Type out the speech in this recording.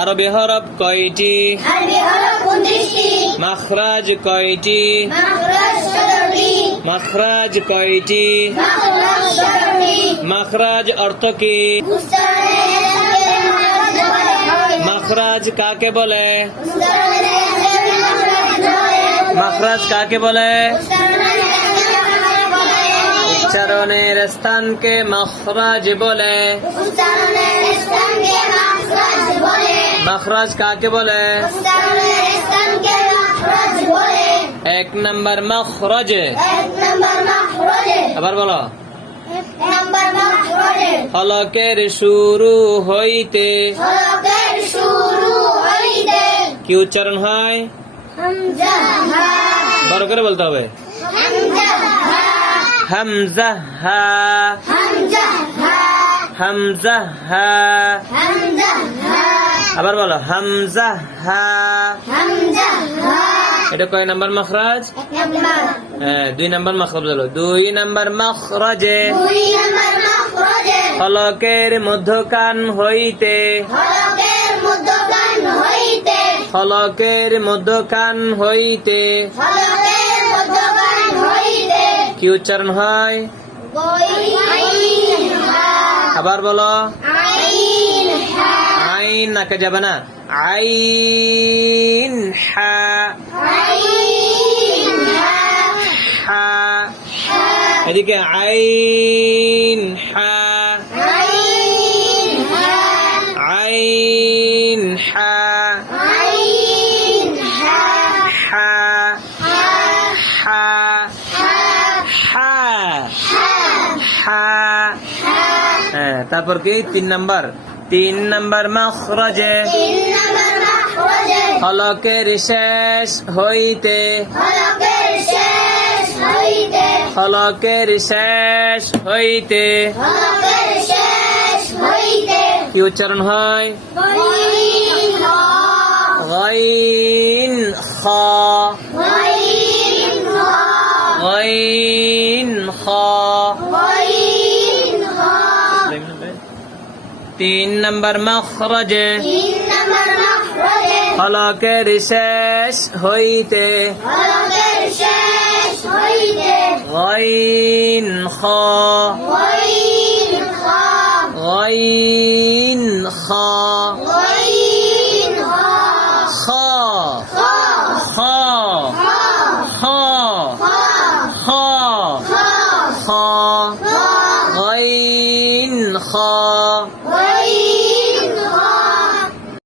আরবি হরফ কয়টি? আরবি হরফ 29টি। মাখরাজ কয়টি? মাখরাজ 17টি। মাখরাজ কয়টি? মাখরাজ 17টি। মাখরাজ অর্থ কি? উচ্চারণের স্থানে মাখরাজ বলে। মাখরাজ কাকে বলে? উচ্চারণের স্থানে মাখরাজ বলে। মাখরাজ কাকে বলে? উচ্চারণের স্থানে মাখরাজ বলে। উচ্চারণের স্থানকে মাখরাজ বলে। উচ্চারণের স্থানকে মাখরাজ বলে। মাখরাজ কাকে বলে? উচ্চারণের স্থানকে মাখরাজ বলে। 1 নাম্বার মাখরাজ। 1 নাম্বার মাখরাজে। আবার বলো। 1 নাম্বার মাখরাজে। হলকের শুরু হইতে হলকের শুরু হইতে কি উচ্চারণ হয়? হামজা হা। বড় করে বলতে হবে। হামজা হা। হামজা হা। হামজা হা। হামজা হা। হামজা হা। আবার বলো হামজা হা। হামজা হা। এটা কয় নাম্বার মাখরাজ? 1 নাম্বার। 2 নাম্বার মাখরাজ হলো। 2 নাম্বার মাখরাজে 2 নাম্বার মাখরাজে। হলকের মধ্যকান হইতে হলকের মধ্যখান হইতে। হলকের মধ্যকান হইতে হলকের মধ্যখান হইতে কি উচ্চারণ হয়? আইন হা। আবার বলো। আইন হা। আইন নাকে যাবে না। আইন হা। আইন হা। হা। হা। এদিকে আইন হা। আইন হা। আইন হা। আইন হা। হা। হা। হা। হা। হা। হা। তারপর কি 3 নাম্বার? 3 নাম্বার মাখরাজে 3 নাম্বার মাখরাজে হলকের শেষ হইতে হলকের শেষ হইতে হলকের শেষ হইতে হলকের শেষ হইতে কি উচ্চারণ হয়? গইন খ। গাইন খ। গইন খ। গাইন খ। গইন খ। 3 নাম্বার মাখরাজে 3 নাম্বার মাখরাজে হলকের শেষ হইতে হলকের শেষ হইতে গাইন খ। গইন খ। গাইন খ।